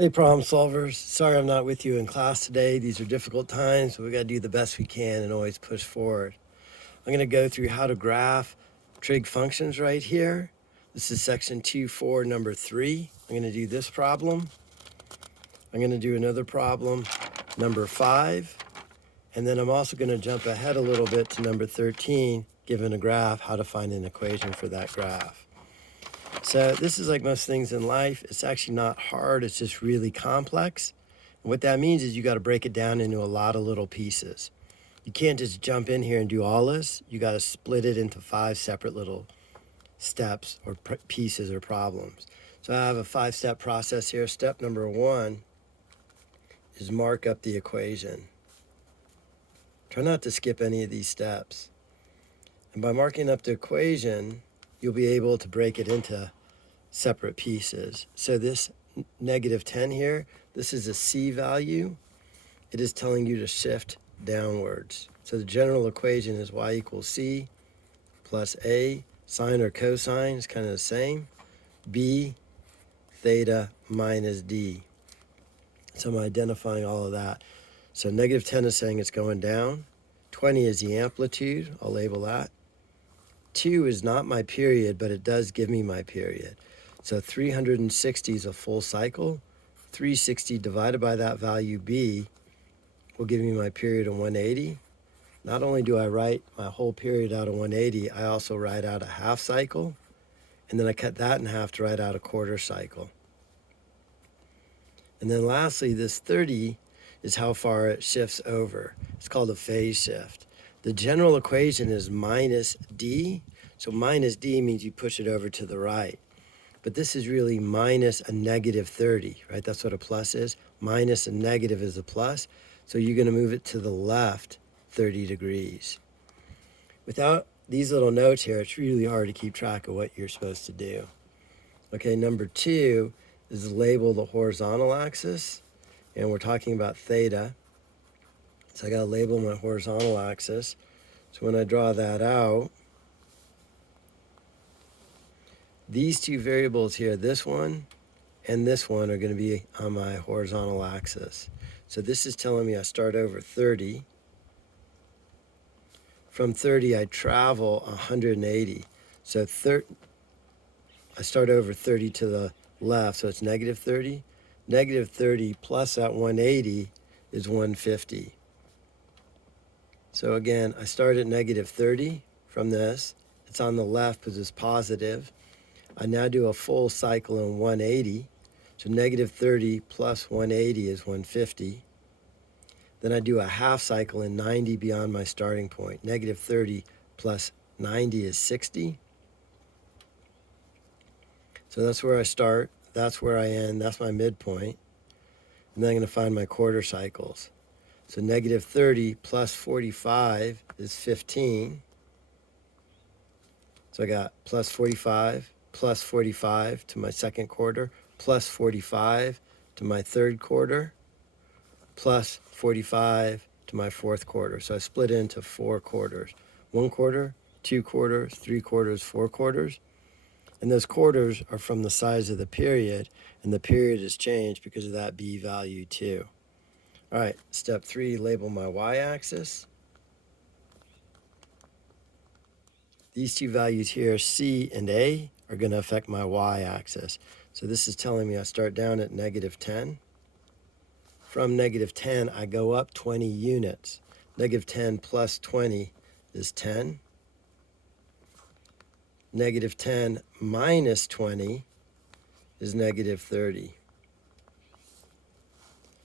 Hey, problem solvers. Sorry I'm not with you in class today. These are difficult times, but we got to do the best we can and always push forward. I'm going to go through how to graph trig functions right here. This is section 2.4, number 3. I'm going to do this problem. I'm going to do another problem, number 5. And then I'm also going to jump ahead a little bit to number 13, given a graph, how to find an equation for that graph. So this is like most things in life. It's actually not hard. It's just really complex. And what that means is you got to break it down into a lot of little pieces. You can't just jump in here and do all this. You got to split it into 5 separate little steps or pieces or problems. So I have a 5-step process here. Step number 1 is mark up the equation. Try not to skip any of these steps. And by marking up the equation, you'll be able to break it into separate pieces. So this negative 10 here, this is a C value. It is telling you to shift downwards. So the general equation is y equals C plus A, sine or cosine is kind of the same, B theta minus D. So I'm identifying all of that. So negative 10 is saying it's going down. 20 is the amplitude. I'll label that. 2 is not my period, but it does give me my period. So 360 is a full cycle. 360 divided by that value B will give me my period of 180. Not only do I write my whole period out of 180, I also write out a half cycle. And then I cut that in half to write out a quarter cycle. And then lastly, this 30 is how far it shifts over. It's called a phase shift. The general equation is minus D. So minus D means you push it over to the right. But this is really minus a negative 30, right? That's what a plus is. Minus a negative is a plus. So you're going to move it to the left 30 degrees. Without these little notes here, it's really hard to keep track of what you're supposed to do. Okay, number 2 is label the horizontal axis. And we're talking about theta. So I got to label my horizontal axis. So when I draw that out, these 2 variables here, this one and this one, are going to be on my horizontal axis. So this is telling me I start over 30. From 30, I travel 180. So I start over 30 to the left, so it's negative 30. Negative 30 plus that 180 is 150. So again, I start at negative 30 from this. It's on the left because it's positive. I now do a full cycle in 180. So negative 30 plus 180 is 150. Then I do a half cycle in 90 beyond my starting point. Negative 30 plus 90 is 60. So that's where I start. That's where I end. That's my midpoint. And then I'm going to find my quarter cycles. So negative 30 plus 45 is 15. So I got plus 45 to my second quarter, plus 45 to my third quarter, plus 45 to my fourth quarter. So I split it into 4 quarters. 1 quarter, 2 quarters, 3 quarters, 4 quarters. And those quarters are from the size of the period, and the period is changed because of that B value too. All right, step 3, label my y-axis. These 2 values here, C and A, are going to affect my y-axis. So this is telling me I start down at negative 10. From negative 10, I go up 20 units. Negative 10 plus 20 is 10. Negative 10 minus 20 is negative 30.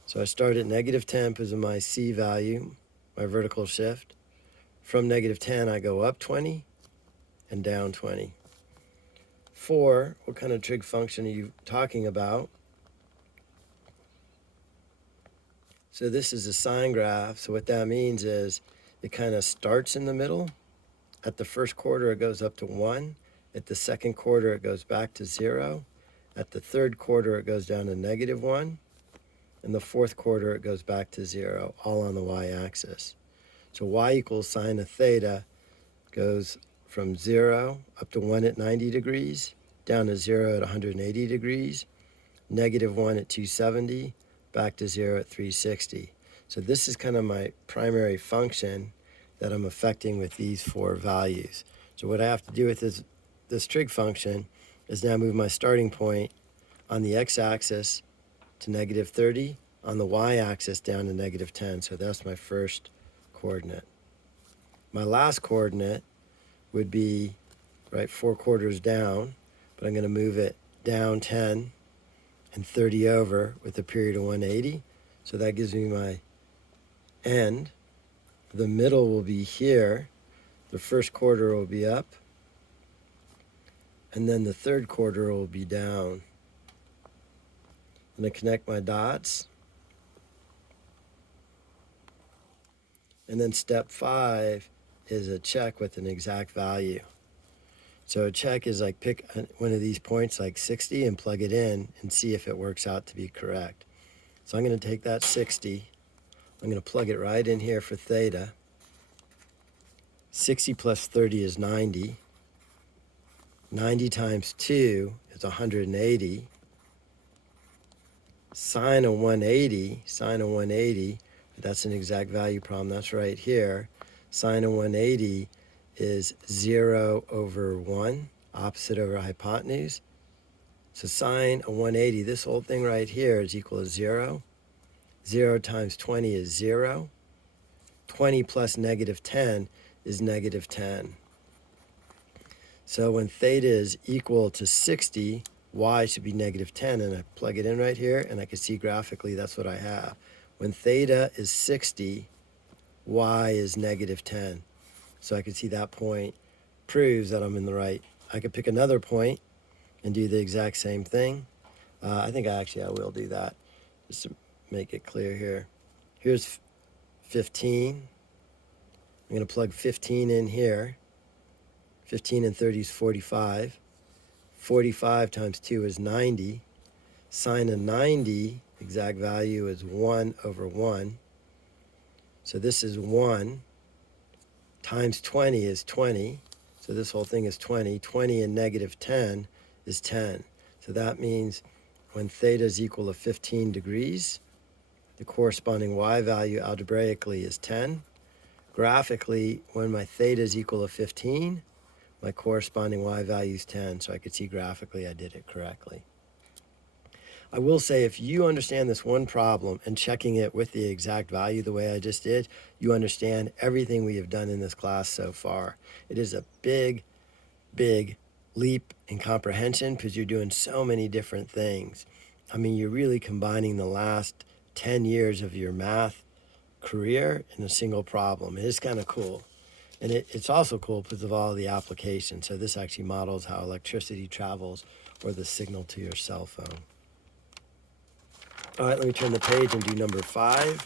So I start at negative 10 because of my C value, my vertical shift. From negative 10, I go up 20 and down 20. 4, what kind of trig function are you talking about? So this is a sine graph. So what that means is it kind of starts in the middle. At the first quarter, it goes up to 1. At the second quarter, it goes back to 0. At the third quarter, it goes down to negative 1. In the fourth quarter, it goes back to 0, all on the y-axis. So y equals sine of theta goes from 0 up to 1 at 90 degrees, down to 0 at 180 degrees, -1 at 270, back to 0 at 360. So this is kind of my primary function that I'm affecting with these 4 values. So what I have to do with this trig function is now move my starting point on the x-axis to -30, on the y-axis down to -10. So that's my first coordinate. My last coordinate would be, right, 4 quarters down, but I'm going to move it down 10 and 30 over with a period of 180. So that gives me my end. The middle will be here. The first quarter will be up. And then the third quarter will be down. I'm going to connect my dots. And then step 5 is a check with an exact value. So a check is like pick one of these points like 60 and plug it in and see if it works out to be correct. So I'm going to take that 60. I'm going to plug it right in here for theta. 60 plus 30 is 90. 90 times 2 is 180. Sine of 180, that's an exact value problem. That's right here. Sine of 180 is 0 over 1, opposite over hypotenuse. So sine of 180, this whole thing right here is equal to 0. 0 times 20 is 0. 20 plus -10 is -10. So when theta is equal to 60, y should be -10, and I plug it in right here, and I can see graphically that's what I have. When theta is 60, y is -10. So I can see that point proves that I'm in the right. I could pick another point and do the exact same thing. I think I will do that just to make it clear here. Here's 15. I'm going to plug 15 in here. 15 and 30 is 45. 45 times 2 is 90. Sine of 90, exact value, is 1 over 1. So this is 1 times 20 is 20. So this whole thing is 20. 20 and -10 is 10. So that means when theta is equal to 15 degrees, the corresponding y value algebraically is 10. Graphically, when my theta is equal to 15, my corresponding y value is 10. So I could see graphically I did it correctly. I will say, if you understand this one problem and checking it with the exact value the way I just did, you understand everything we have done in this class so far. It is a big, big leap in comprehension because you're doing so many different things. I mean, you're really combining the last 10 years of your math career in a single problem. It is kind of cool. And it's also cool because of all the applications. So this actually models how electricity travels, or the signal to your cell phone. All right, let me turn the page and do number 5.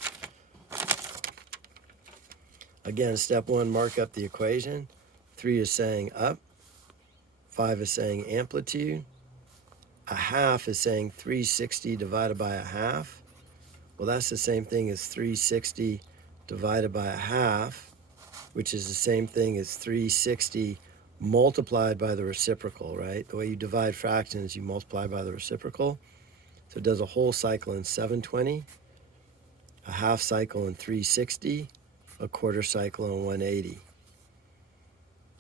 Again, step 1, mark up the equation. 3 is saying up. 5 is saying amplitude. A half is saying 360 divided by a half. Well, that's the same thing as 360 divided by a half, which is the same thing as 360 multiplied by the reciprocal, right? The way you divide fractions, you multiply by the reciprocal. So it does a whole cycle in 720, a half cycle in 360, a quarter cycle in 180.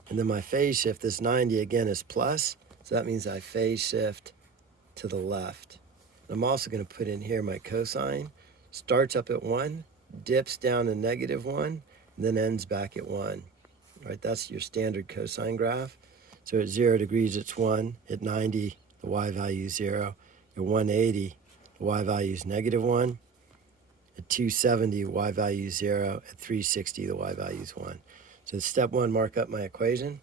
And then my phase shift, this 90 again is plus, so that means I phase shift to the left. And I'm also going to put in here my cosine. Starts up at 1, dips down to -1, and then ends back at 1. Right, that's your standard cosine graph. So at 0 degrees it's 1, at 90 the y value is 0. At 180, the y value is -1. At 270, the y value is 0. At 360, the y value is 1. So step 1, mark up my equation.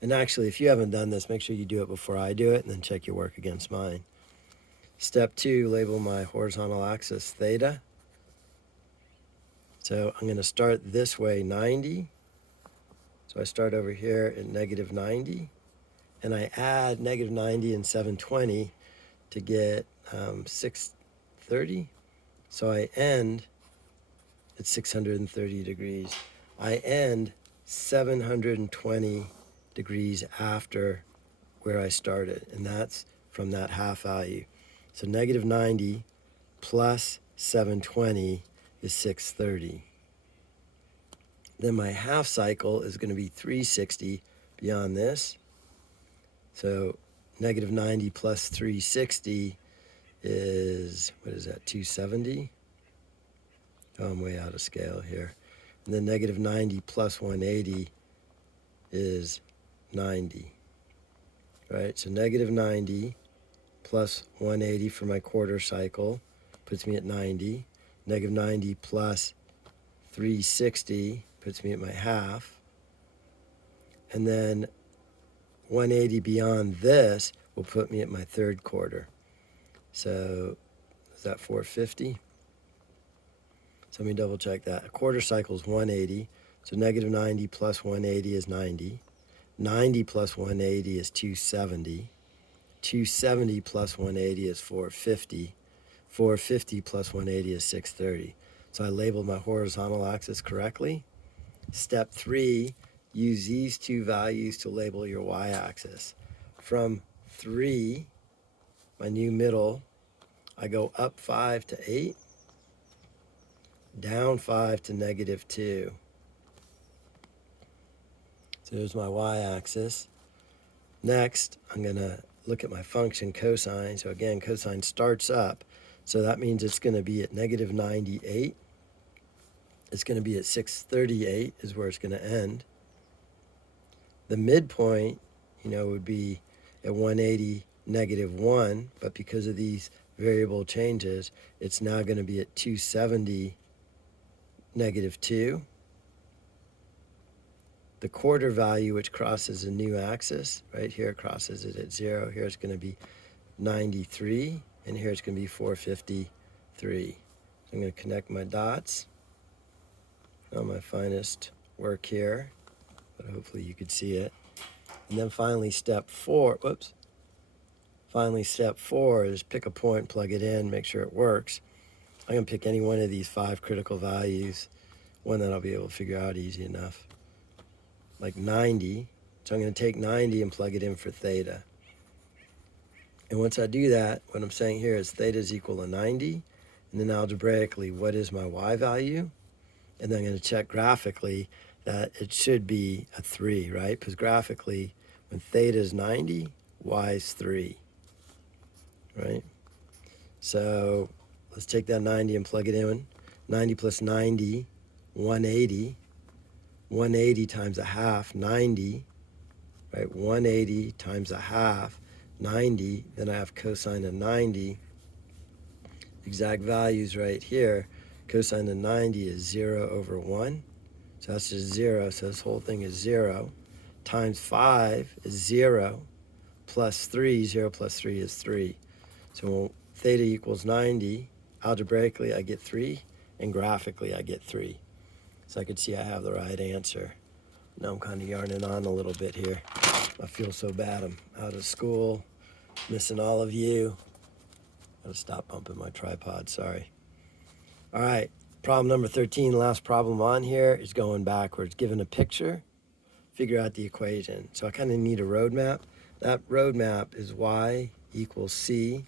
And actually, if you haven't done this, make sure you do it before I do it, and then check your work against mine. Step 2, label my horizontal axis theta. So I'm going to start this way, 90. So I start over here at -90. And I add -90 and 720 to get 630. So I end at 630 degrees. I end 720 degrees after where I started. And that's from that half value. So negative 90 plus 720 is 630. Then my half cycle is going to be 360 beyond this. So negative 90 plus 360 is, what is that, 270? Oh, I'm way out of scale here. And then negative 90 plus 180 is 90. Right, so negative 90 plus 180 for my quarter cycle puts me at 90. Negative 90 plus 360 puts me at my half. And then 180 beyond this will put me at my third quarter. So is that 450? So let me double check that. A quarter cycle is 180. So negative 90 plus 180 is 90. 90 plus 180 is 270. 270 plus 180 is 450. 450 plus 180 is 630. So I labeled my horizontal axis correctly. Step 3, use these two values to label your y-axis. From 3, my new middle, I go up 5 to 8, down 5 to negative 2. So there's my y-axis. Next, I'm going to look at my function cosine. So again, cosine starts up. So that means it's going to be at negative 98. It's going to be at 638 is where it's going to end. The midpoint, would be at 180, negative 1. But because of these variable changes, it's now going to be at 270, negative 2. The quarter value, which crosses a new axis, right here crosses it at 0. Here it's going to be 93, and here it's going to be 453. So I'm going to connect my dots. Not my finest work here, but hopefully you could see it. And then finally step 4, Finally step 4 is pick a point, plug it in, make sure it works. I'm going to pick any one of these 5 critical values, one that I'll be able to figure out easy enough. Like 90, so I'm going to take 90 and plug it in for theta. And once I do that, what I'm saying here is theta is equal to 90, and then algebraically, what is my y value? And then I'm going to check graphically that it should be a 3, right? Because graphically, when theta is 90, y is 3, right? So let's take that 90 and plug it in. 90 plus 90, 180. 180 times a half, 90, right? 180 times a half, 90. Then I have cosine of 90. Exact values right here. Cosine of 90 is 0 over 1. So that's just 0. So this whole thing is 0. Times 5 is 0. Plus 3, 0 plus 3 is 3. So when theta equals 90, algebraically I get 3, and graphically I get 3. So I could see I have the right answer. Now I'm kind of yarning on a little bit here. I feel so bad. I'm out of school, missing all of you. Gotta stop bumping my tripod, sorry. All right, problem number 13, last problem on here is going backwards. Given a picture, figure out the equation. So I kind of need a roadmap. That roadmap is y equals c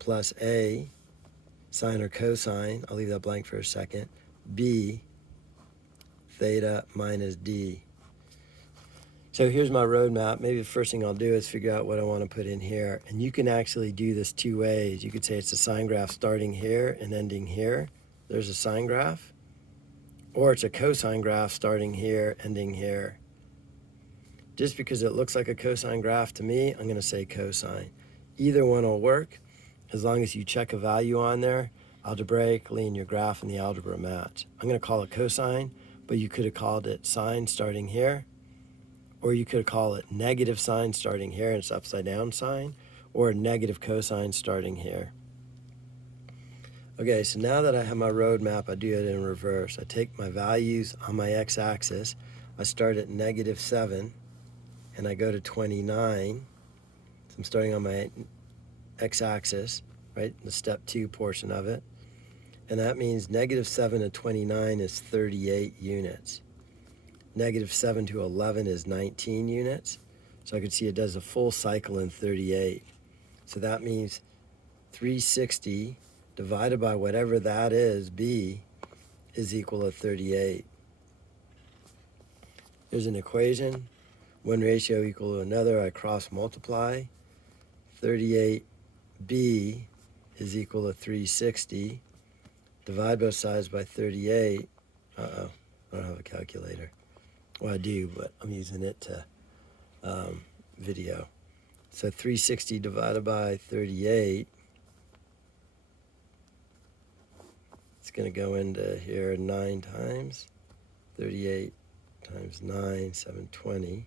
plus a, sine or cosine, I'll leave that blank for a second, b, theta minus d. So here's my roadmap. Maybe the first thing I'll do is figure out what I want to put in here. And you can actually do this 2 ways. You could say it's a sine graph starting here and ending here. There's a sine graph. Or it's a cosine graph starting here, ending here. Just because it looks like a cosine graph to me, I'm going to say cosine. Either one will work as long as you check a value on there algebraically and your graph and the algebra match. I'm going to call it cosine, but you could have called it sine starting here, or you could call it negative sine starting here and it's upside down sine, or negative cosine starting here. Okay, so now that I have my roadmap, I do it in reverse. I take my values on my x-axis. I start at negative 7 and I go to 29. So I'm starting on my x-axis, right, the step 2 portion of it. And that means negative 7 to 29 is 38 units. Negative 7 to 11 is 19 units. So I can see it does a full cycle in 38. So that means 360 divided by whatever that is, b, is equal to 38. There's an equation, one ratio equal to another. I cross multiply. 38b is equal to 360. Divide both sides by 38. Uh-oh, I don't have a calculator. Well, I do, but I'm using it to video. So 360 divided by 38, it's going to go into here 9 times. 38 times 9, 720.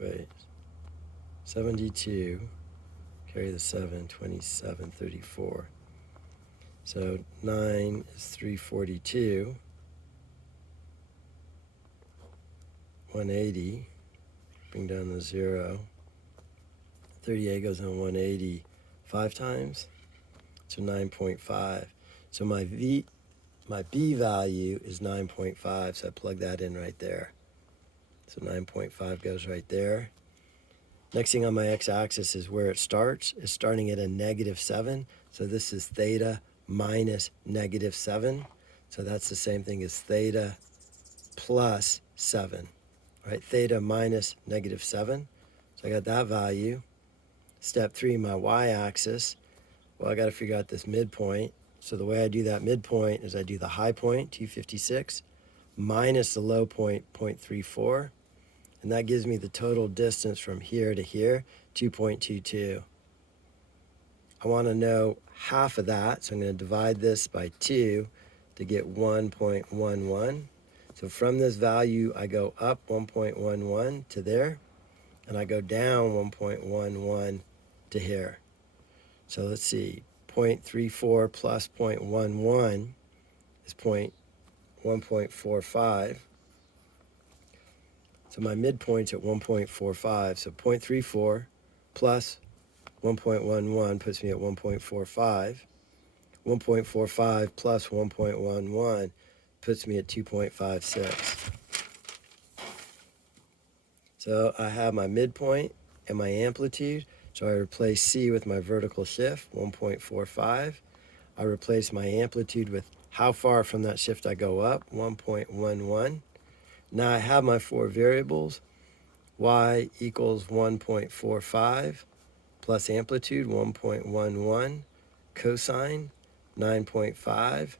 Wait, 72, carry the 7, 27, 34. So 9 is 342. 180, bring down the 0. 38 goes on 180 5 times, so 9.5. So my B value is 9.5, so I plug that in right there. So 9.5 goes right there. Next thing on my x-axis is where it starts. It's starting at a -7, so this is theta minus -7. So that's the same thing as theta plus 7. Right, theta minus -7. So I got that value. Step 3, my y-axis. Well, I got to figure out this midpoint. So the way I do that midpoint is I do the high point, 256, minus the low point, 0.34. And that gives me the total distance from here to here, 2.22. I want to know half of that, so I'm going to divide this by 2 to get 1.11. So from this value, I go up 1.11 to there, and I go down 1.11 to here. So let's see, 0.34 plus 0.11 is 1.45. So my midpoint's at 1.45. So 0.34 plus 1.11 puts me at 1.45. 1.45 plus 1.11 puts me at 2.56. So I have my midpoint and my amplitude. So I replace C with my vertical shift, 1.45. I replace my amplitude with how far from that shift I go up, 1.11. Now I have my 4 variables. Y equals 1.45 plus amplitude, 1.11. Cosine, 9.5.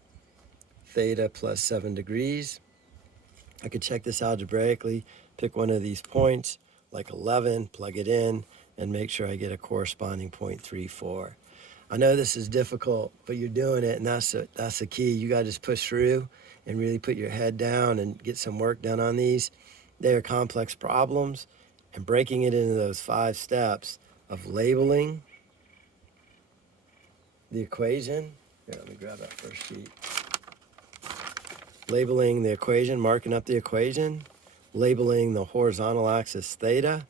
Theta plus 7 degrees. I could check this algebraically, pick one of these points, like 11, plug it in, and make sure I get a corresponding 0.34. I know this is difficult, but you're doing it, and that's the key. You got to just push through and really put your head down and get some work done on these. They are complex problems, and breaking it into those 5 steps of labeling the equation. Here, let me grab that first sheet. Labeling the equation, marking up the equation, labeling the horizontal axis theta,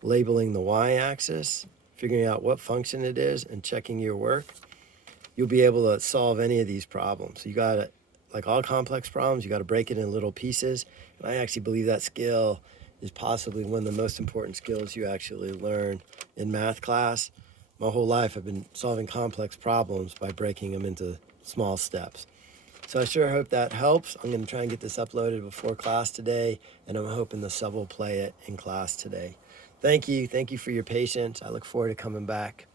labeling the y-axis, figuring out what function it is, and checking your work. You'll be able to solve any of these problems. You got to, like all complex problems, you got to break it in little pieces. And I actually believe that skill is possibly one of the most important skills you actually learn in math class. My whole life I've been solving complex problems by breaking them into small steps. So I sure hope that helps. I'm going to try and get this uploaded before class today, and I'm hoping the sub will play it in class today. Thank you. Thank you for your patience. I look forward to coming back.